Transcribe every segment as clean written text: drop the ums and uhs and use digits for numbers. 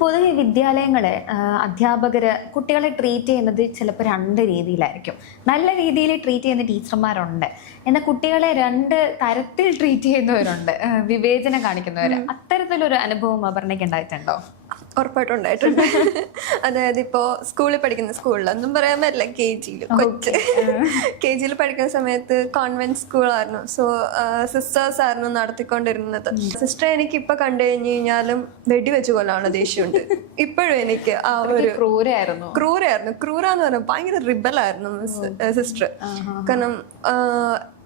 പൊതുവെ വിദ്യാലയങ്ങളെ അധ്യാപകർ കുട്ടികളെ ട്രീറ്റ് ചെയ്യുന്നത് ചിലപ്പോൾ രണ്ട് രീതിയിലായിരിക്കും. നല്ല രീതിയിൽ ട്രീറ്റ് ചെയ്യുന്ന ടീച്ചർമാരുണ്ട്, എന്നാൽ കുട്ടികളെ രണ്ട് തരത്തിൽ ട്രീറ്റ് ചെയ്യുന്നവരുണ്ട്, വിവേചനം കാണിക്കുന്നവർ. അത്തരത്തിലൊരു അനുഭവം അപർണയ്ക്ക് ഉണ്ടായിട്ടുണ്ടോ? ഉറപ്പായിട്ടും ഉണ്ടായിട്ടുണ്ട്. അതായത് ഇപ്പോൾ സ്കൂളിൽ പഠിക്കുന്ന സ്കൂളിലൊന്നും പറയാൻ പറ്റില്ല, കെ ജിയിൽ പഠിക്കുന്ന സമയത്ത് കോൺവെന്റ് സ്കൂളായിരുന്നു. സോ സിസ്റ്റേഴ്സ് ആയിരുന്നു നടത്തിക്കൊണ്ടിരുന്നത്. സിസ്റ്റർ എനിക്ക് ഇപ്പൊ കണ്ടു കഴിഞ്ഞു കഴിഞ്ഞാലും വെടിവെച്ച് കൊല്ലാണ് ദേഷ്യമുണ്ട്. ഇപ്പോഴും എനിക്ക് ആ ഒരു ക്രൂരാന്ന് പറഞ്ഞാൽ ഭയങ്കര റിബലായിരുന്നു സിസ്റ്റർ. കാരണം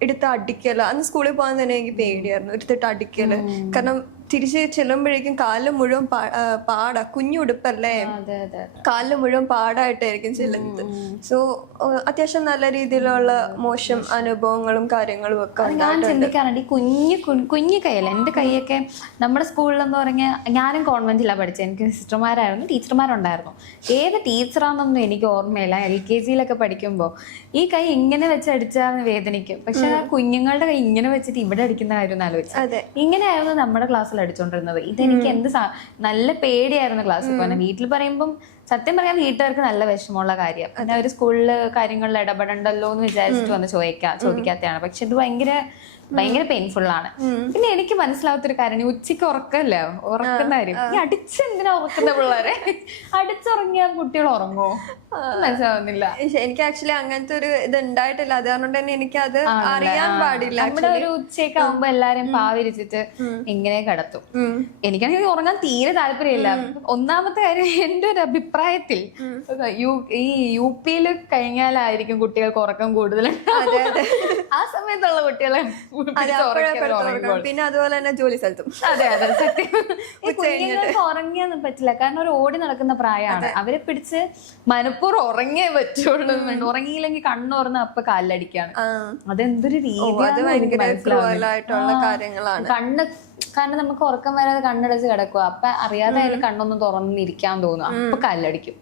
എടുത്ത് അടിക്കല്, അന്ന് സ്കൂളിൽ പോകാൻ തന്നെ എനിക്ക് പേടിയായിരുന്നു. എടുത്തിട്ട് അടിക്കല്, കാരണം തിരിച്ച് ചെല്ലുമ്പോഴേക്കും കാലിൽ മുഴുവൻ പാടാ, കുഞ്ഞുടുപ്പല്ലേ, കാലിൽ മുഴുവൻ പാടായിട്ടായിരിക്കും ചെല്ലുന്നത്. സോ അത്യാവശ്യം നല്ല രീതിയിലുള്ള മോശം അനുഭവങ്ങളും കാര്യങ്ങളും ഒക്കെ ഞാൻ ചിന്തിക്കാറുണ്ട്. ഈ കുഞ്ഞു കൈയല്ലേ, എൻ്റെ കൈയൊക്കെ നമ്മുടെ സ്കൂളിലെന്ന് പറഞ്ഞാൽ ഞാനും കോൺവെന്റിലാണ് പഠിച്ചത്. എനിക്ക് സിസ്റ്റർമാരായിരുന്നു, ടീച്ചർമാരുണ്ടായിരുന്നു. ഏത് ടീച്ചറാണെന്നൊന്നും എനിക്ക് ഓർമ്മയില്ല. LKG പഠിക്കുമ്പോൾ ഈ കൈ ഇങ്ങനെ വെച്ച് അടിച്ചാൽ വേദനിക്കും, പക്ഷെ ആ കുഞ്ഞുങ്ങളുടെ കൈ ഇങ്ങനെ വെച്ചിട്ട് ഇവിടെ അടിക്കുന്ന കാര്യം ആലോചിച്ചു. ഇങ്ങനെയായിരുന്നു നമ്മുടെ ക്ലാസ്സിൽ അടിച്ചോണ്ടിരുന്നത്. ഇതെനിക്ക് നല്ല പേടിയായിരുന്നു ക്ലാസ്സിൽ പോകാൻ. വീട്ടിൽ പറയുമ്പം സത്യം പറയാൻ വീട്ടുകാർക്ക് നല്ല വിഷമമുള്ള കാര്യം. പിന്നെ ഒരു സ്കൂളില് കാര്യങ്ങളിൽ ഇടപെടണ്ടല്ലോ എന്ന് വിചാരിച്ചിട്ട് വന്ന് ചോദിക്കാത്തതാണ്. പക്ഷെ ഇത് ഭയങ്കര പെയിൻഫുൾ ആണ്. പിന്നെ എനിക്ക് മനസ്സിലാവാത്തൊരു കാര്യം, ഉച്ചയ്ക്ക് ഉറക്കല്ലേ, ഉറക്കുന്ന കാര്യം. ഈ അടിച്ചെന്തിനാ ഉറക്കുന്ന പിള്ളേരെ? അടിച്ചുറങ്ങിയാൽ കുട്ടികൾ ഉറങ്ങുമോ? മനസ്സിലാവുന്നില്ല. എനിക്ക് ആക്ച്വലി അങ്ങനത്തെ ഒരു ഇത് ഉണ്ടായിട്ടില്ല. അത് കാരണം തന്നെ എനിക്ക് അത് അറിയാൻ പാടില്ല. നമ്മുടെ ഒരു ഉച്ചയൊക്കെ ആവുമ്പോ എല്ലാരെയും പാവിരിച്ചിട്ട് ഇങ്ങനെ കിടത്തും. എനിക്കാണെങ്കിൽ ഉറങ്ങാൻ തീരെ താല്പര്യമില്ല. ഒന്നാമത്തെ കാര്യം, എന്റെ ഒരു അഭിപ്രായത്തിൽ ഈ UP കഴിഞ്ഞാലായിരിക്കും കുട്ടികൾക്ക് ഉറക്കം കൂടുതൽ. ആ സമയത്തുള്ള കുട്ടികളെ പിന്നെ അതുപോലെ തന്നെ ജോലി സ്ഥലത്തും. അതെ സത്യം. കുഞ്ഞുങ്ങൾക്ക് ഉറങ്ങിയൊന്നും പറ്റില്ല, കാരണം അവർ ഓടി നടക്കുന്ന പ്രായമാണ്. അവരെ പിടിച്ച് മനഃപൂർവ്വം ഉറങ്ങിയേ പറ്റുള്ളൂ. ഉറങ്ങിയില്ലെങ്കിൽ കണ്ണുറന്ന് അപ്പൊ കാലിലടിക്കാണ്. അതെന്തൊരു രീതിയായിട്ടുള്ള കാര്യങ്ങളാണ്. കാരണം നമുക്ക് ഉറക്കം വരാതെ കണ്ണടച്ച് കിടക്കുക, അപ്പൊ അറിയാതെ അതിൽ കണ്ണൊന്നും തുറന്നിരിക്കാൻ തോന്നും, അപ്പൊ കല്ലടിക്കും.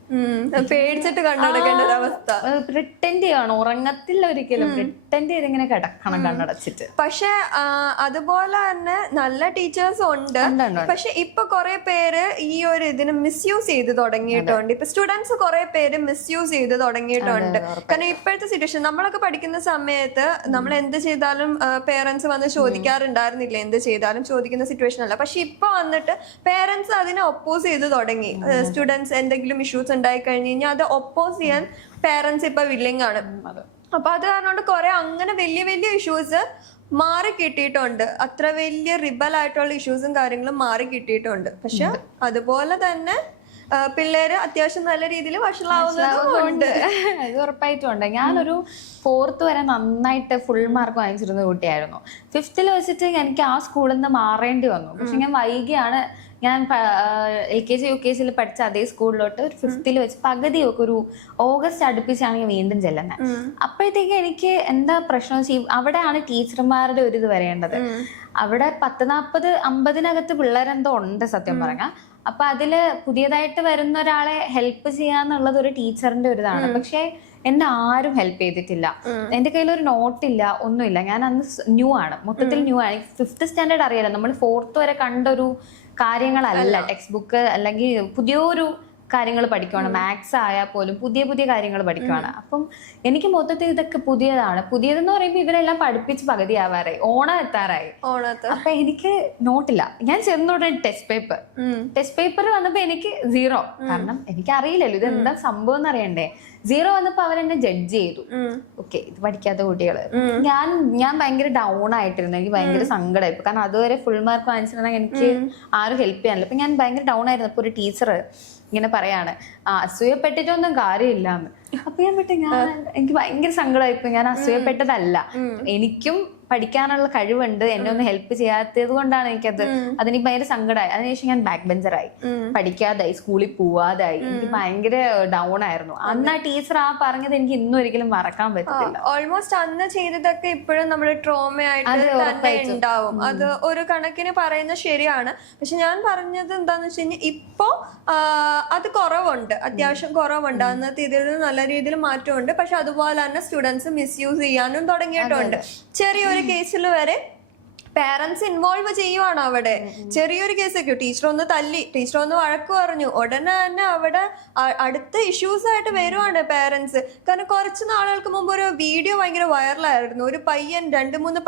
പേടിച്ചിട്ട് കണ്ണടക്കേണ്ട ഒരു അവസ്ഥ. പ്രിട്ടൻഡ് ചെയ്യണം, ഉറങ്ങത്തില്ല ഒരിക്കലും. പ്രിട്ടൻഡ് ചെയ്തിങ്ങനെ കിടക്കണം കണ്ണടച്ചിട്ട്. പക്ഷെ അതുപോലെ തന്നെ നല്ല ടീച്ചേഴ്സും ഉണ്ട്. പക്ഷെ ഇപ്പൊ കുറെ പേര് ഈ ഒരു ഇതിന് മിസ്യൂസ് ചെയ്ത് തുടങ്ങിയിട്ടുണ്ട്. ഇപ്പൊ സ്റ്റുഡൻസ് കുറെ പേര് മിസ്യൂസ് ചെയ്ത് തുടങ്ങിയിട്ടുണ്ട്. കാരണം ഇപ്പോഴത്തെ സിറ്റുവേഷൻ, നമ്മളൊക്കെ പഠിക്കുന്ന സമയത്ത് നമ്മൾ എന്ത് ചെയ്താലും പേരൻസ് വന്ന് ചോദിക്കാറുണ്ടായിരുന്നില്ല. എന്ത് ചെയ്താലും ചോദിക്കുന്ന സിറ്റുവേഷൻ അല്ല. പക്ഷെ ഇപ്പൊ വന്നിട്ട് പേരൻസ് അതിനെ ഒപ്പോസ് ചെയ്ത് തുടങ്ങി. സ്റ്റുഡൻസ് എന്തെങ്കിലും ഇഷ്യൂസ് ഉണ്ടായി കഴിഞ്ഞു കഴിഞ്ഞാൽ അത് ഒപ്പോസ് ചെയ്യാൻ പേരൻസ് ഇപ്പൊ വില്ലിങ് ആണ്. അപ്പൊ അത് കാരണം കൊണ്ട് കുറെ അങ്ങനെ വലിയ വലിയ ഇഷ്യൂസ് മാറി കിട്ടിയിട്ടുണ്ട്. അത്ര വലിയ റിബൽ ആയിട്ടുള്ള ഇഷ്യൂസും കാര്യങ്ങളും മാറി കിട്ടിയിട്ടുണ്ട്. പക്ഷെ അതുപോലെ തന്നെ പിള്ളേര് അത്യാവശ്യം നല്ല രീതിയിൽ വഷളാവുന്നതുകൊണ്ട് അത് ഉറപ്പായിട്ടും ഉണ്ട്. ഞാനൊരു 4th വരെ നന്നായിട്ട് ഫുൾ മാർക്ക് വാങ്ങിച്ചിരുന്ന കുട്ടിയായിരുന്നു. 5th വെച്ചിട്ട് എനിക്ക് ആ സ്കൂളിൽ നിന്ന് മാറേണ്ടി വന്നു. പക്ഷെ ഞാൻ വൈകിയാണ്, ഞാൻ LKG UKG പഠിച്ച അതേ സ്കൂളിലോട്ട് ഒരു 5th വെച്ച് പകുതിയൊക്കെ ഒരു ഓഗസ്റ്റ് അടുപ്പിച്ചാണ് ഞാൻ വീണ്ടും ചെല്ലുന്നത്. അപ്പോഴത്തേക്ക് എനിക്ക് എന്താ പ്രശ്നം വെച്ചാൽ അവിടെയാണ് ടീച്ചർമാരുടെ ഒരു ഇത് വരേണ്ടത്. അവിടെ 10-40-50 പിള്ളേരെന്തോ ഉണ്ട് സത്യം പറഞ്ഞാൽ. അപ്പൊ അതില് പുതിയതായിട്ട് വരുന്ന ഒരാളെ ഹെൽപ്പ് ചെയ്യാന്നുള്ളത് ഒരു ടീച്ചറിന്റെ ഒരു ഇതാണ്. പക്ഷെ എന്നെ ആരും ഹെൽപ്പ് ചെയ്തിട്ടില്ല. എന്റെ കയ്യിൽ ഒരു നോട്ടില്ല, ഒന്നുമില്ല. ഞാൻ അന്ന് ന്യൂ ആണ്, മൊത്തത്തിൽ ന്യൂ ആണ്. 5th സ്റ്റാൻഡേർഡ് അറിയില്ല. നമ്മൾ 4th വരെ കണ്ടൊരു കാര്യങ്ങളല്ല ടെക്സ്റ്റ് ബുക്ക്, അല്ലെങ്കിൽ പുതിയൊരു കാര്യങ്ങൾ പഠിക്കുവാണ്. മാത്സ് ആയാൽ പോലും പുതിയ കാര്യങ്ങൾ പഠിക്കുവാണ്. അപ്പം എനിക്ക് മൊത്തത്തിൽ ഇതൊക്കെ പുതിയതാണ്. പുതിയതെന്ന് പറയുമ്പോൾ ഇവരെല്ലാം പഠിപ്പിച്ച് പകുതിയാവാറായി, ഓണം എത്താറായി. അപ്പൊ എനിക്ക് നോട്ടില്ല. ഞാൻ ചെന്നോടെ ടെസ്റ്റ് പേപ്പർ വന്നപ്പോ എനിക്ക് 0. കാരണം എനിക്ക് അറിയില്ലല്ലോ ഇത് എന്താ സംഭവം എന്ന് അറിയണ്ടേ. 0 വന്നപ്പോ അവരെന്നെ ജഡ്ജ് ചെയ്തു. ഓക്കെ, ഇത് പഠിക്കാത്ത കുട്ടികള്. ഞാൻ ഭയങ്കര ഡൗൺ ആയിട്ടിരുന്നു. എനിക്ക് ഭയങ്കര സങ്കടമായി. കാരണം അതുവരെ ഫുൾ മാർക്ക് വാങ്ങിച്ചിരുന്നെങ്കിൽ എനിക്ക് ആരും ഹെൽപ്പ് ചെയ്യാനില്ല. അപ്പൊ ഞാൻ ഭയങ്കര ഡൗൺ ആയിരുന്നു. അപ്പൊ ഒരു ടീച്ചർ ഇങ്ങനെ പറയാണ്, അസൂയപ്പെട്ടിട്ടൊന്നും കാര്യമില്ലാന്ന്. അപ്പൊ എനിക്ക് ഭയങ്കര സങ്കടമായിപ്പോ. ഞാൻ അസൂയപ്പെട്ടതല്ല, എനിക്കും പഠിക്കാനുള്ള കഴിവുണ്ട്. എന്നെ ഒന്ന് ഹെൽപ്പ് ചെയ്യാത്തത് കൊണ്ടാണ് അതെനിക്ക് ഭയങ്കര സങ്കടമായി. അതിനുശേഷം ഞാൻ ബാക്ക് ബെഞ്ചറായി, പഠിക്കാതായി, സ്കൂളിൽ പോവാതായി. എനിക്ക് ഭയങ്കര ഡൗൺ ആയിരുന്നു. അന്ന് ആ ടീച്ചർ പറഞ്ഞത് എനിക്ക് ഇന്നും ഒരിക്കലും മറക്കാൻ പറ്റില്ല. ഓൾമോസ്റ്റ് അന്ന് ചെയ്തതൊക്കെ ഇപ്പോഴും നമ്മുടെ ട്രോമയായിട്ട് തന്നെ ഉണ്ടാവും. അത് ഒരു കണക്കിന് പറയുന്നത് ശരിയാണ്. പക്ഷെ ഞാൻ പറഞ്ഞത് എന്താന്ന് വെച്ച് കഴിഞ്ഞാൽ ഇപ്പോ അത് കുറവുണ്ട്, അത്യാവശ്യം കുറവുണ്ട്. അന്നത്തെ ഇതിൽ നല്ല രീതിയിൽ മാറ്റമുണ്ട്. പക്ഷെ അതുപോലെ തന്നെ സ്റ്റുഡൻസ് മിസ്യൂസ് ചെയ്യാനും തുടങ്ങിയിട്ടുണ്ട്. ചെറിയൊരു കേസിൽ വരെ പാരന്റ്സ് ഇൻവോൾവ് ചെയ്യുവാണ് അവിടെ. ചെറിയൊരു കേസൊക്കെ ടീച്ചർ ഒന്ന് തല്ലി, ടീച്ചർ ഒന്ന് വഴക്ക് പറഞ്ഞു, ഉടനെ തന്നെ അവിടെ അടുത്ത ഇഷ്യൂസ് ആയിട്ട് വരുവാണ് പാരന്റ്സ്. കാരണം കുറച്ച് നാളുകൾക്ക് മുമ്പ് ഒരു വീഡിയോ ഭയങ്കര വൈറലായിരുന്നു. ഒരു പയ്യൻ രണ്ട് മൂന്ന്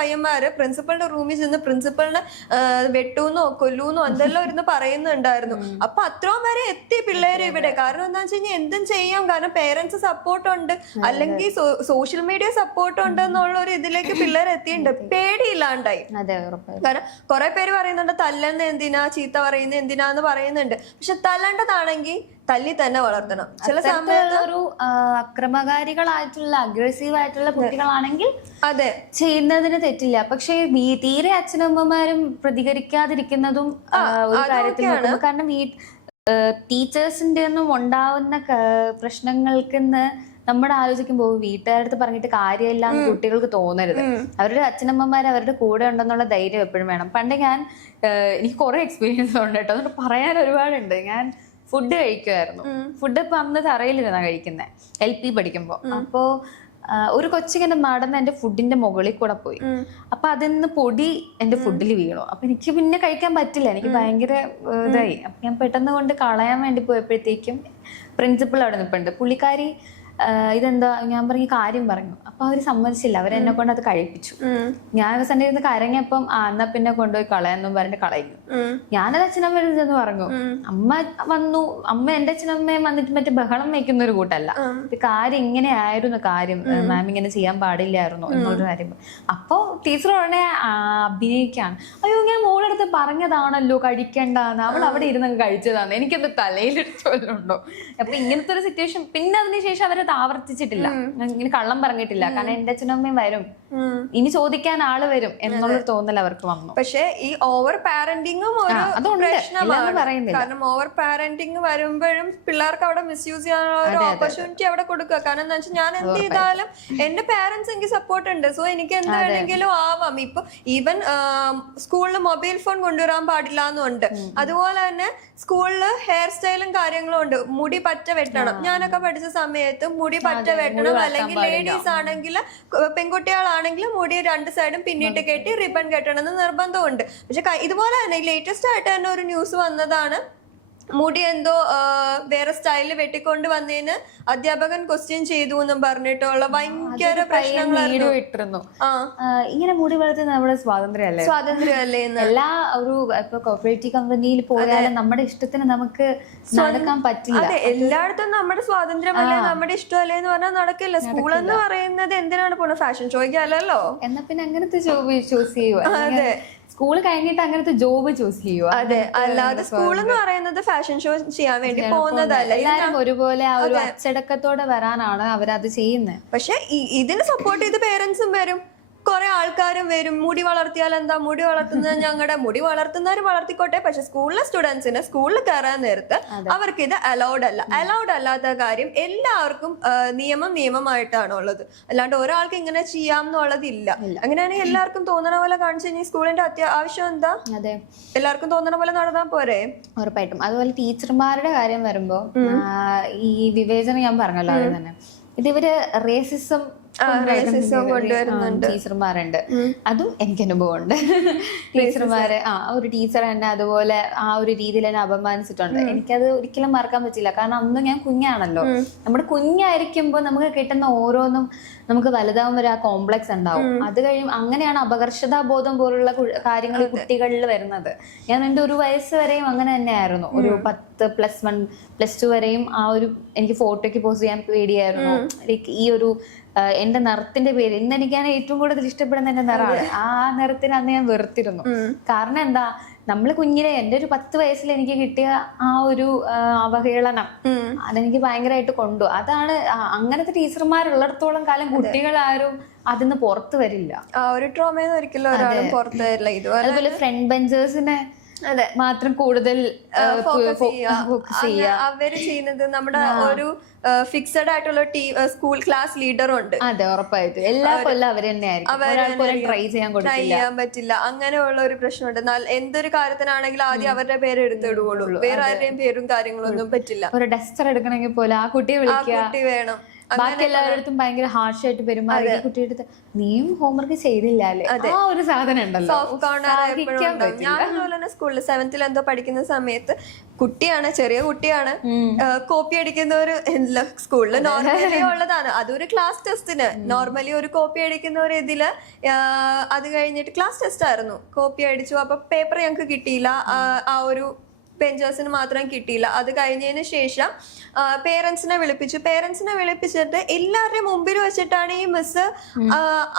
പയ്യന്മാര് പ്രിൻസിപ്പളിന്റെ റൂമിൽ ചെന്ന് പ്രിൻസിപ്പളിനെ വെട്ടൂന്നോ കൊല്ലൂന്നോ എന്തെല്ലാം ഇരുന്ന് പറയുന്നുണ്ടായിരുന്നു. അപ്പൊ അത്രയും വരെ എത്തി പിള്ളേര് ഇവിടെ. കാരണം എന്താ വെച്ച് കഴിഞ്ഞാൽ എന്തും ചെയ്യാം, കാരണം പേരൻസ് സപ്പോർട്ട് ഉണ്ട്, അല്ലെങ്കിൽ സോഷ്യൽ മീഡിയ സപ്പോർട്ട് ഉണ്ട് എന്നുള്ള ഒരു ഇതിലേക്ക് പിള്ളേർ എത്തിയിട്ടുണ്ട്. പേടിയില്ലാണ്ടായി. കാരണം കുറെ പേര് പറയുന്നുണ്ട് തല്ലുന്ന എന്തിനാ, ചീത്ത പറയുന്ന എന്തിനാന്ന് പറയുന്നുണ്ട്. പക്ഷെ തല്ലേണ്ടതാണെങ്കിൽ തല്ലി തന്നെ വളർത്തണം. ചില സമയത്ത് ഒരു അക്രമകാരികളായിട്ടുള്ള അഗ്രസീവ് ആയിട്ടുള്ള കുട്ടികളാണെങ്കിൽ അതെ ചെയ്യുന്നതിന് തെറ്റില്ല. പക്ഷെ തീരെ അച്ഛനമ്മമാരും പ്രതികരിക്കാതിരിക്കുന്നതും ഒരു കാര്യത്തിൽ നോക്കുമ്പോൾ, കാരണം ടീച്ചേഴ്സിന്റെ ഒന്നും ഉണ്ടാവുന്ന പ്രശ്നങ്ങൾക്ക് നമ്മുടെ ആലോചിക്കുമ്പോൾ വീട്ടുകാരടുത്ത് പറഞ്ഞിട്ട് കാര്യമില്ല എന്ന് കുട്ടികൾക്ക് തോന്നരുത്. അവരുടെ അച്ഛനമ്മമാർ അവരുടെ കൂടെ ഉണ്ടെന്നുള്ള ധൈര്യം എപ്പോഴും വേണം. പണ്ട് എനിക്ക് കുറെ എക്സ്പീരിയൻസ് ഉണ്ട് കേട്ടോ, അതുകൊണ്ട് പറയാൻ ഒരുപാടുണ്ട്. ഞാൻ ഫുഡ് കഴിക്കുമായിരുന്നു. ഫുഡ് ഇപ്പൊ അന്ന് തറയിലിരുന്നാ കഴിക്കുന്നത്, LP പഠിക്കുമ്പോ. അപ്പോ ഒരു കൊച്ചിങ്ങനെ നടന്ന് എന്റെ ഫുഡിന്റെ മുകളിൽ കൂടെ പോയി. അപ്പൊ അതിൽ നിന്ന് പൊടി എന്റെ ഫുഡിൽ വീണു. അപ്പൊ എനിക്ക് പിന്നെ കഴിക്കാൻ പറ്റില്ല, എനിക്ക് ഭയങ്കര ഇതായി. അപ്പൊ ഞാൻ പെട്ടെന്ന് കൊണ്ട് കളയാൻ വേണ്ടി പോയപ്പോഴത്തേക്കും പ്രിൻസിപ്പൾ അവിടെ നിൽപ്പുണ്ട്. പുള്ളിക്കാരി ഇതെന്താ ഞാൻ പറഞ്ഞ കാര്യം പറഞ്ഞു. അപ്പൊ അവര് സമ്മതിച്ചില്ല, അവരെന്നെ കൊണ്ട് അത് കഴിപ്പിച്ചു. ഞാൻ ദിവസം ഇരുന്ന് കരഞ്ഞപ്പം എന്നാ പിന്നെ കൊണ്ടുപോയി കളയാന്നും പറഞ്ഞിട്ട് കളയുന്നു. ഞാനത് അച്ഛനമ്മ പറഞ്ഞു. അമ്മ വന്നു, എന്റെ അച്ഛനമ്മയും വന്നിട്ട് മറ്റേ ബഹളം വെക്കുന്ന ഒരു കൂട്ടല്ല. കാര്യം ഇങ്ങനെ ആയിരുന്നു, കാര്യം മാം ഇങ്ങനെ ചെയ്യാൻ പാടില്ലായിരുന്നു എന്നുള്ളൊരു കാര്യം. അപ്പൊ ടീച്ചർ ഉടനെ അഭിനയിക്കാണ്, അയ്യോ ഞാൻ മോളെടുത്ത് പറഞ്ഞതാണല്ലോ കഴിക്കണ്ടെന്ന്, അവൾ അവിടെ ഇരുന്ന് കഴിച്ചതാണ്, എനിക്കെന്ത് തലയിലെടുത്തോലുണ്ടോ. അപ്പൊ ഇങ്ങനത്തെ ഒരു സിറ്റുവേഷൻ പിന്നെ അതിനുശേഷം അവരത് ആവർത്തിച്ചിട്ടില്ല, ഇങ്ങനെ കള്ളം പറഞ്ഞിട്ടില്ല. കാരണം എന്റെ അച്ഛനമ്മയും വരും, ഇനി ചോദിക്കാൻ ആള് വരും എന്നുള്ളൊരു തോന്നൽ അവർക്ക് വന്നു. പക്ഷെ ഈ ഓവർ പാരന്റിങ്ങും ഒരു പ്രശ്നമാണ്. കാരണം ഓവർ പാരന്റിങ് വരുമ്പോഴും പിള്ളേർക്ക് അവിടെ മിസ്യൂസ് ചെയ്യാനുള്ള ഒരു ഓപ്പർച്യൂണിറ്റി അവിടെ കൊടുക്കുക. കാരണം എന്താ വെച്ചാൽ ഞാൻ എന്ത് ചെയ്താലും എന്റെ പാരന്റ്സ് എനിക്ക് സപ്പോർട്ട് ഉണ്ട്, സോ എനിക്ക് എന്ത് വേണമെങ്കിലും ആവാം. ഇപ്പൊ ഈവൻ സ്കൂളിൽ മൊബൈൽ ഫോൺ കൊണ്ടുവരാൻ പാടില്ല എന്നുണ്ട്. അതുപോലെ തന്നെ സ്കൂളില് ഹെയർ സ്റ്റൈലും കാര്യങ്ങളും ഉണ്ട്. മുടി പറ്റ വെട്ടണം. ഞാനൊക്കെ പഠിച്ച സമയത്ത് മുടി പറ്റ വെട്ടണം, അല്ലെങ്കിൽ ലേഡീസ് ആണെങ്കിൽ പെൺകുട്ടികളാണെങ്കിൽ മുടി രണ്ട് സൈഡും പിന്നിട്ട് കെട്ടി റിബൺ കെട്ടണം എന്ന് നിർബന്ധമുണ്ട്. പക്ഷെ ഇതുപോലെ തന്നെ ലേറ്റസ്റ്റ് ആയിട്ട് തന്നെ ഒരു ന്യൂസ് വന്നതാണ്, മുടി എന്തോ വേറെ സ്റ്റൈലിൽ വെട്ടിക്കൊണ്ട് വന്നതിന് അധ്യാപകൻ ക്വസ്റ്റ്യൻ ചെയ്തു എന്നും പറഞ്ഞിട്ടുള്ള ഭയങ്കര പ്രശ്നങ്ങളായിരുന്നു. ഇങ്ങനെ മുടി വളർത്തുന്നത് നമ്മുടെ സ്വാതന്ത്ര്യമല്ലേ എല്ലാ ഒരു ഇപ്പൊ കോർപ്പറേറ്റീവ് കമ്പനിയിൽ പോയാലും നമ്മുടെ ഇഷ്ടത്തിന് നമുക്ക് നടക്കാൻ പറ്റില്ല. അതെ, എല്ലായിടത്തും നമ്മുടെ സ്വാതന്ത്ര്യമല്ലേ, നമ്മുടെ ഇഷ്ടമല്ലേ എന്ന് പറഞ്ഞാൽ നടക്കില്ല. സ്കൂൾ എന്ന് പറയുന്നത് എന്തിനാണ് പോണത്, ഫാഷൻ ഷോയ്ക്ക് അല്ലല്ലോ. എന്നാ പിന്നെ അങ്ങനത്തെ ജോബ് ചൂസ് ചെയ്യുക. അതെ, സ്കൂൾ കഴിഞ്ഞിട്ട് അങ്ങനത്തെ ജോബ് ചൂസ് ചെയ്യുക. അതെ, അല്ലാതെ സ്കൂൾ എന്ന് പറയുന്നത് ഫാഷൻ ഷോ ചെയ്യാൻ വേണ്ടി പോകുന്നതല്ല. എല്ലാരും ഒരുപോലെ ആ ഒരു അച്ചടക്കത്തോടെ വരാനാണ് അവരത് ചെയ്യുന്നത്. പക്ഷെ ഇതിന് സപ്പോർട്ട് ചെയ്ത് പേരൻസും വരും, കുറെ ആൾക്കാരും വരും. മുടി വളർത്തിയാൽ എന്താ, മുടി വളർത്തുന്നത് ഞങ്ങളുടെ മുടി വളർത്തുന്നവർ വളർത്തിക്കോട്ടെ. പക്ഷെ സ്കൂളിലെ സ്റ്റുഡൻസിന് സ്കൂളിൽ കയറാൻ നേരത്ത് അവർക്ക് ഇത് അലൗഡ് അല്ല. അലൗഡ് അല്ലാത്ത കാര്യം എല്ലാവർക്കും നിയമമായിട്ടാണ് ഉള്ളത്. അല്ലാണ്ട് ഒരാൾക്ക് ഇങ്ങനെ ചെയ്യാം എന്നുള്ളതില്ല. അങ്ങനെയാണെങ്കിൽ എല്ലാവർക്കും തോന്നണ പോലെ കാണിച്ചു കഴിഞ്ഞാൽ സ്കൂളിന്റെ ആവശ്യം എന്താ? അതെ, എല്ലാവർക്കും തോന്നണ പോലെ നടന്നാൽ പോരെ? ഉറപ്പായിട്ടും. അതുപോലെ ടീച്ചർമാരുടെ കാര്യം വരുമ്പോ ഈ വിവേചനം ഞാൻ പറഞ്ഞല്ലോ ആദ്യം തന്നെ, ഇത് ഇവര് റേസിസം കൊണ്ടുവരുന്നുണ്ട്. ടീച്ചർമാരുണ്ട്, അതും എനിക്ക് അനുഭവമുണ്ട്. ടീച്ചർമാര് ഒരു ടീച്ചർ തന്നെ അതുപോലെ ആ ഒരു രീതിയിൽ എന്നെ അപമാനിച്ചിട്ടുണ്ട്. എനിക്കത് ഒരിക്കലും മറക്കാൻ പറ്റില്ല. കാരണം അന്ന് ഞാൻ കുഞ്ഞാണല്ലോ. നമ്മുടെ കുഞ്ഞായിരിക്കുമ്പോൾ നമുക്ക് കിട്ടുന്ന ഓരോന്നും നമുക്ക് വലുതാവുമ്പോൾ ആ കോംപ്ലക്സ് ഉണ്ടാവും. അത് കഴിയും അങ്ങനെയാണ് അപകർഷതാബോധം പോലുള്ള കാര്യങ്ങൾ കുട്ടികളിൽ വരുന്നത്. ഞാൻ എൻ്റെ 1 വയസ്സ് വരെയും അങ്ങനെ തന്നെയായിരുന്നു. ഒരു 10 +1 +2 വരെയും ആ ഒരു എനിക്ക് ഫോട്ടോയ്ക്ക് പോസ്റ്റ് ചെയ്യാൻ പേടിയായിരുന്നു. ലൈക്ക് ഈ ഒരു എന്റെ നിറത്തിന്റെ പേര് ഇന്ന് എനിക്ക് ഞാൻ ഏറ്റവും കൂടുതൽ ഇഷ്ടപ്പെടുന്ന എന്റെ നിറമാണ്. ആ നിറത്തിന് അന്ന് ഞാൻ വെറുത്തിരുന്നു. കാരണം എന്താ, നമ്മള് കുഞ്ഞിലെ എൻ്റെ ഒരു 10 വയസ്സിൽ എനിക്ക് കിട്ടിയ ആ ഒരു അവഹേളനം അതെനിക്ക് ഭയങ്കരമായിട്ട് കൊണ്ടു. അതാണ് അങ്ങനത്തെ ടീച്ചർമാരുള്ളിടത്തോളം കാലം കുട്ടികളാരും അതിന്ന് പുറത്തു വരില്ല. ആ ഒരു ട്രോമയിൽ ഒരിക്കലും ഒരാളും പുറത്തു വരില്ല. അതുപോലെ ഫ്രണ്ട് ബെഞ്ചേഴ്സിനെ മാത്രം കൂടുതൽ അവര് ചെയ്യുന്നത് നമ്മുടെ ഒരു ഫിക്സഡ് ആയിട്ടുള്ള സ്കൂൾ ക്ലാസ് ലീഡർ ഉണ്ട്. അതെ, ഉറപ്പായിട്ടും എല്ലാ കൊല്ലം അവർ തന്നെയായിരിക്കും. ട്രൈ ചെയ്യാൻ പറ്റില്ല. അങ്ങനെയുള്ള ഒരു പ്രശ്നമുണ്ട്. എന്തൊരു കാര്യത്തിനാണെങ്കിലും ആദ്യം അവരുടെ പേര് എടുത്തിടുകയുള്ളൂ, വേറെ ആരുടെയും പേരും കാര്യങ്ങളൊന്നും പറ്റില്ല. ഒരു ഡസ്റ്റർ എടുക്കണമെങ്കിൽ പോലെ ആ കുട്ടിയെ വിളിക്കുക, കുട്ടി വേണം. ബാക്കി എല്ലാവരുടെ ഭയങ്കര ഹാർഷായിട്ട് പെരുമാറി കുട്ടിയുടെ അടുത്ത് നീയും ഹോംവർക്ക് ചെയ്തില്ല അല്ലേ, ആ ഒരു സാധനം ഉണ്ടല്ലോ. സോഫ്റ്റ് കോർണർ എപ്പോഴും ഉണ്ടാവും. ഞാൻ അതുപോലെ തന്നെ സ്കൂളിൽ 7th എന്തോ പഠിക്കുന്ന സമയത്ത് കുട്ടിയാണ്, ചെറിയ കുട്ടിയാണ്, കോപ്പി അടിക്കുന്ന ഒരു സ്കൂളിൽ നോർമലി ഉള്ളതാണ്. അതൊരു ക്ലാസ് ടെസ്റ്റിന് നോർമലി ഒരു കോപ്പി അടിക്കുന്ന ഒരു ഇതില് അത് കഴിഞ്ഞിട്ട് ക്ലാസ് ടെസ്റ്റ് ആയിരുന്നു, കോപ്പി അടിച്ചു. അപ്പൊ പേപ്പർ ഞങ്ങൾക്ക് കിട്ടിയില്ല, ആ ഒരു ബെഞ്ചേഴ്സിന് മാത്രം കിട്ടിയില്ല. അത് കഴിഞ്ഞതിന് ശേഷം പേരൻസിനെ വിളിപ്പിച്ചിട്ട് എല്ലാവരുടെയും മുമ്പിൽ വെച്ചിട്ടാണ് ഈ മിസ്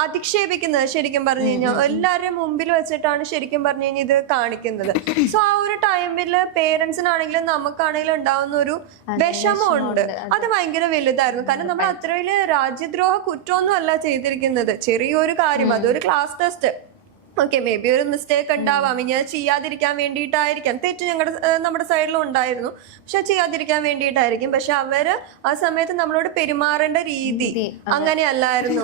അധിക്ഷേപിക്കുന്നത്. ശരിക്കും പറഞ്ഞു കഴിഞ്ഞാൽ എല്ലാവരുടെയും മുമ്പിൽ വെച്ചിട്ടാണ് ശരിക്കും പറഞ്ഞു കഴിഞ്ഞാൽ ഇത് കാണിക്കുന്നത്. സോ ആ ഒരു ടൈമില് പേരൻസിനാണെങ്കിലും നമുക്കാണെങ്കിലും ഉണ്ടാവുന്ന ഒരു വിഷമമുണ്ട്. അത് ഭയങ്കര വലുതായിരുന്നു. കാരണം നമ്മൾ അത്ര വലിയ രാജ്യദ്രോഹ കുറ്റമൊന്നും അല്ല ചെയ്തിരിക്കുന്നത്, ചെറിയൊരു കാര്യം, അതൊരു class test. Okay, may be ഒരു മിസ്റ്റേക്ക് ഉണ്ടാവാം, ഇങ്ങനെ ചെയ്യാതിരിക്കാൻ വേണ്ടിയിട്ടായിരിക്കാം, തെറ്റ് നമ്മുടെ സൈഡിലും ഉണ്ടായിരുന്നു, പക്ഷെ ചെയ്യാതിരിക്കാൻ വേണ്ടിയിട്ടായിരിക്കും. പക്ഷെ അവര് ആ സമയത്ത് നമ്മളോട് പെരുമാറേണ്ട രീതി അങ്ങനെയല്ലായിരുന്നു.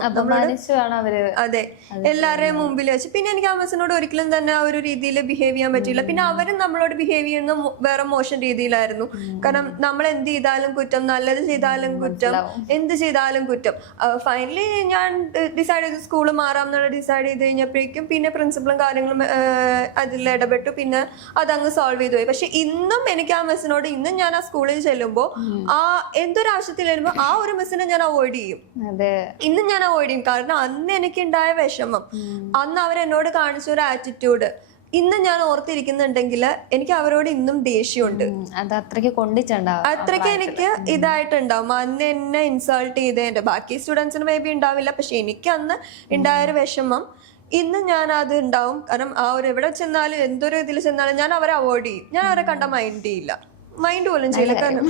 അതെ, എല്ലാവരുടെയും മുമ്പിൽ വെച്ച്. പിന്നെ എനിക്ക് ആ മിസ്സിനോട് ഒരിക്കലും തന്നെ ആ ഒരു രീതിയിൽ ബിഹേവ് ചെയ്യാൻ പറ്റില്ല. പിന്നെ അവരും നമ്മളോട് ബിഹേവ് ചെയ്യുന്ന വേറെ മോശം രീതിയിലായിരുന്നു. കാരണം നമ്മൾ എന്ത് ചെയ്താലും കുറ്റം, നല്ലത് ചെയ്താലും കുറ്റം, എന്ത് ചെയ്താലും കുറ്റം. ഫൈനലി ഞാൻ ഡിസൈഡ് ചെയ്തു സ്കൂൾ മാറാം എന്നുള്ള ഡിസൈഡ് ചെയ്ത് കഴിഞ്ഞപ്പോഴേക്കും പിന്നെ പ്രിൻസിപ്പളും കാര്യങ്ങളും അതിൽ ഇടപെട്ടു. പിന്നെ അതങ്ങ് സോൾവ് ചെയ്തു പോയി. പക്ഷെ ഇന്നും എനിക്ക് ആ മിസ്സിനോട്, ഇന്നും ഞാൻ ആ സ്കൂളിൽ ചെല്ലുമ്പോൾ ആ എന്തൊരാവശ്യത്തിൽ വരുമ്പോൾ ആ ഒരു മിസ്സിനെ ഞാൻ അവോയ്ഡ് ചെയ്യും. ഇന്നും ഞാൻ അവോയ്ഡ് ചെയ്യും. കാരണം അന്ന് എനിക്ക് ഉണ്ടായ വിഷമം, അന്ന് അവരെന്നോട് കാണിച്ച ഒരു ആറ്റിറ്റ്യൂഡ് ഇന്ന് ഞാൻ ഓർത്തിരിക്കുന്നുണ്ടെങ്കിൽ എനിക്ക് അവരോട് ഇന്നും ദേഷ്യമുണ്ട്. അത്രയ്ക്ക് എനിക്ക് ഇതായിട്ടുണ്ടാവും. അന്ന് എന്നെ ഇൻസൾട്ട് ചെയ്തതിന്റെ ബാക്കി സ്റ്റുഡൻസിന് മേ ബി ഉണ്ടാവില്ല, പക്ഷെ എനിക്ക് അന്ന് ഉണ്ടായൊരു വിഷമം ഇന്ന് ഞാൻ അത് ഉണ്ടാവും. കാരണം ആ ഒരു എവിടെ ചെന്നാലും എന്തൊരു ഇതിൽ ചെന്നാലും ഞാൻ അവരെ അവോയ്ഡ് ചെയ്യും. ഞാൻ അവരെ കണ്ട മൈൻഡ് പോലും ചെയ്യില്ല. കാരണം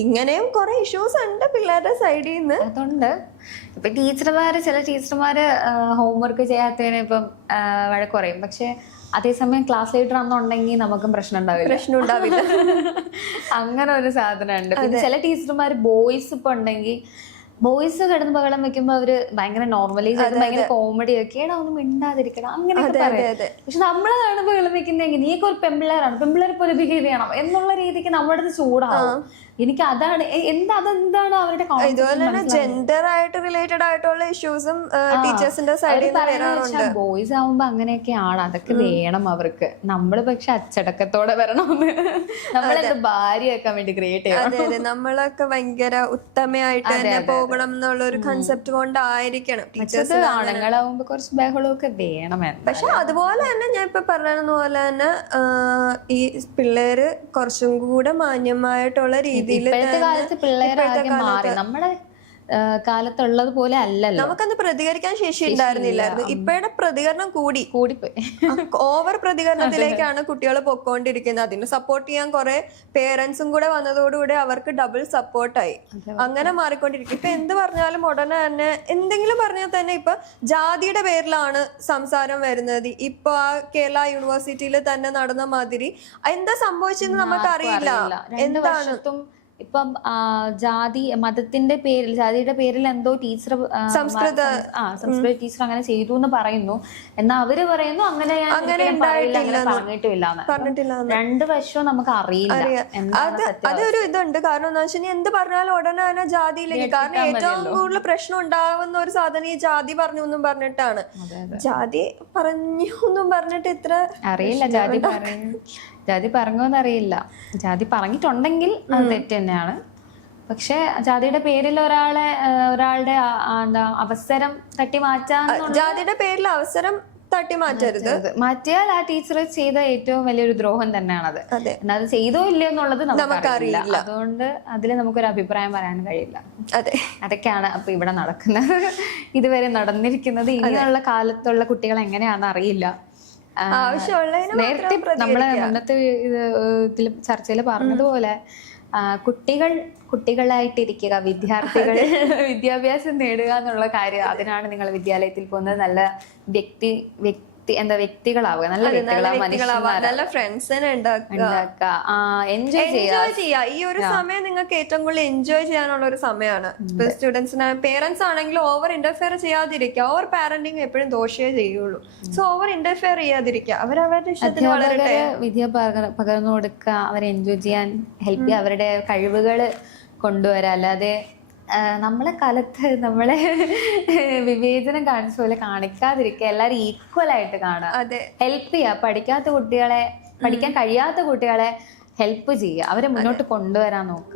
ഇങ്ങനെയും കുറെ ഇഷ്യൂസ് ഉണ്ട് പിള്ളേരുടെ സൈഡിൽ നിന്ന്. അതുകൊണ്ട് ഇപ്പൊ ചില ടീച്ചർമാര് ഹോംവർക്ക് ചെയ്യാത്തതിന് ഇപ്പം വഴക്ക് പറയും. പക്ഷെ അതേസമയം ക്ലാസ് ലീഡർ അന്നുണ്ടെങ്കിൽ നമുക്കും പ്രശ്നം ഉണ്ടാവില്ല. അങ്ങനെ ഒരു സാധനം ഉണ്ട്. പിന്നെ ചില ടീച്ചർമാര് ബോയ്സ് ഇപ്പൊ ഉണ്ടെങ്കിൽ ബോയ്സ് കിടന്ന് ബഹളം വെക്കുമ്പോ അവര് ഭയങ്കര നോർമലി ഭയങ്കര കോമഡി ഒക്കെ ഏടാ ഒന്നും മിണ്ടാതിരിക്കണം അങ്ങനെയൊക്കെ പറയാം. പക്ഷെ നമ്മളെ കാണുമ്പോ ബഹളം വെക്കുന്നെങ്കിൽ നീയൊക്കെ ഒരു പെമ്പിള്ളേരാണ്, പെമ്പിള്ളേരെ പോലെ ബിഹേവ് ചെയ്യണം എന്നുള്ള രീതിക്ക് നമ്മുടെ അടുത്ത് ചൂടാവും. എനിക്ക് അതാണ് അതെന്താണ് അവരുടെ ഇതുപോലെ തന്നെ ജെൻഡർ ആയിട്ട് റിലേറ്റഡ് ആയിട്ടുള്ള ഇഷ്യൂസും ടീച്ചേഴ്സിന്റെ സൈഡിൽ നിന്ന്. ബോയ്സ് ആവുമ്പോ അങ്ങനെയൊക്കെയാണ്, അതൊക്കെ വേണം അവർക്ക്. നമ്മള് പക്ഷെ അച്ചടക്കത്തോടെ വരണമെന്ന്, നമ്മളെന്ത് ഭാര്യയാക്കാൻ വേണ്ടി ക്രിയേറ്റ് ചെയ്യണം. അതെ, നമ്മളൊക്കെ ഭയങ്കര ഉത്തമയായിട്ട് തന്നെ പോകണം എന്നുള്ള ഒരു കൺസെപ്റ്റ് കൊണ്ടായിരിക്കണം ടീച്ചേഴ്സ്. ആണുങ്ങളാവുമ്പോ കുറച്ച് ബഹളമൊക്കെ വേണം. പക്ഷെ അതുപോലെ തന്നെ ഞാൻ ഇപ്പൊ പറഞ്ഞതുപോലെ തന്നെ ഈ പിള്ളേര് കുറച്ചും കൂടെ മാന്യമായിട്ടുള്ള രീതിയിൽ ഇപ്പോഴത്തെ കാലത്ത് പിള്ളേരാകെ മാറി. നമ്മുടെ കാലത്തുള്ളത് പോലെ അല്ലല്ലോ. നമുക്കന്ന് പ്രതികരിക്കാൻ ശേഷി ഉണ്ടായിരുന്നില്ലായിരുന്നു. ഇപ്പോഴത്തെ പ്രതികരണം കൂടിപ്പോയി. ഓവർ പ്രതികരണത്തിലേക്കാണ് കുട്ടികൾ പൊക്കോണ്ടിരിക്കുന്നത്. അതിന് സപ്പോർട്ട് ചെയ്യാൻ കുറെ പേരൻസും കൂടെ വന്നതോടുകൂടി അവർക്ക് ഡബിൾ സപ്പോർട്ടായി. അങ്ങനെ മാറിക്കൊണ്ടിരിക്കും. ഇപ്പൊ എന്ത് പറഞ്ഞാലും ഉടനെ തന്നെ എന്തെങ്കിലും പറഞ്ഞാൽ തന്നെ ഇപ്പൊ ജാതിയുടെ പേരിലാണ് സംസാരം വരുന്നത്. ഇപ്പൊ ആ കേരള യൂണിവേഴ്സിറ്റിയിൽ തന്നെ നടന്ന മാതിരി എന്താ സംഭവിച്ചെന്ന് നമുക്ക് അറിയില്ല. എന്താണ് ഇപ്പം മതത്തിന്റെ പേരിൽ, ജാതിയുടെ പേരിൽ എന്തോ ടീച്ചർ സംസ്കൃത ടീച്ചർ അങ്ങനെ ചെയ്തു എന്ന് പറയുന്നു. എന്നാ അവര് പറയുന്നു അങ്ങനെ പറഞ്ഞിട്ടില്ല. രണ്ട് വശവും നമുക്ക് അറിയില്ല. അതൊരു ഇതുണ്ട്. കാരണം എന്താ വെച്ചാൽ എന്ത് പറഞ്ഞാലും ഉടനെ തന്നെ ജാതിയിലേക്ക്. കാരണം ഏറ്റവും കൂടുതൽ പ്രശ്നം ഉണ്ടാവുന്ന ഒരു സാധനം ഈ ജാതി പറഞ്ഞു എന്നും പറഞ്ഞിട്ടാണ്. ജാതി പറഞ്ഞു എന്നും പറഞ്ഞിട്ട് ഇത്ര അറിയില്ല. ജാതി പറഞ്ഞോന്നറിയില്ല. ജാതി പറഞ്ഞിട്ടുണ്ടെങ്കിൽ അത് തെറ്റ് തന്നെയാണ്. പക്ഷെ ജാതിയുടെ പേരിൽ ഒരാളുടെ അവസരം തട്ടി മാറ്റാൻ, ജാതിയുടെ പേരിൽ അവസരം തട്ടി മാറ്റിയാൽ ആ ടീച്ചർ ചെയ്ത ഏറ്റവും വലിയൊരു ദ്രോഹം തന്നെയാണത്. എന്നാൽ അത് ചെയ്തോ ഇല്ലയോ എന്നുള്ളത് നമുക്കറിയില്ല. അതുകൊണ്ട് അതിൽ നമുക്കൊരു അഭിപ്രായം പറയാൻ കഴിയില്ല. അതൊക്കെയാണ് അപ്പൊ ഇവിടെ നടക്കുന്നത്, ഇതുവരെ നടന്നിരിക്കുന്നത്. ഇനിയുള്ള കാലത്തുള്ള കുട്ടികൾ എങ്ങനെയാണെന്ന് അറിയില്ല. നേരത്തെ നമ്മള് മുന്നത്തെ ഇതിൽ ചർച്ചയിൽ പറഞ്ഞതുപോലെ കുട്ടികളായിട്ടിരിക്കുക, വിദ്യാഭ്യാസം നേടുക എന്നുള്ള കാര്യം. അതിനാണ് നിങ്ങൾ വിദ്യാലയത്തിൽ പോകുന്നത്. നല്ല വ്യക്തികളാവുക, നല്ല നല്ല ഫ്രണ്ട്സിനെ ഉണ്ടാക്കുക, എൻജോയ് ചെയ്യുക. ഈ ഒരു സമയം നിങ്ങൾക്ക് ഏറ്റവും കൂടുതൽ എൻജോയ് ചെയ്യാനുള്ള ഒരു സമയമാണ്. സ്റ്റുഡൻസിന് പേരൻസ് ആണെങ്കിൽ ഓവർ ഇന്റർഫിയർ ചെയ്യാതിരിക്കുക. ഓവർ പാരന്റിങ് എപ്പോഴും ദോഷേ ചെയ്യുള്ളൂ. സോ ഓവർ ഇന്റർഫിയർ ചെയ്യാതിരിക്കുക. അവരവരുടെ ഇഷ്ടത്തിന് വളരട്ടെ. വിദ്യ പകർന്നു കൊടുക്കുക, അവരെ എൻജോയ് ചെയ്യാൻ ഹെൽപ്പ് ചെയ്യുക, അവരുടെ കഴിവുകൾ കൊണ്ടുവരാ. അല്ലാതെ നമ്മളെ കാലത്ത് നമ്മളെ വിവേചനം കാണിച്ച പോലെ കാണിക്കാതിരിക്കുക, എല്ലാവരും ഈക്വൽ ആയിട്ട് കാണുക, അതെ, ഹെൽപ്പ് ചെയ്യുക, പഠിക്കാൻ കഴിയാത്ത കുട്ടികളെ ഹെൽപ്പ് ചെയ്യുക, അവരെ മുന്നോട്ട് കൊണ്ടുവരാൻ നോക്കുക.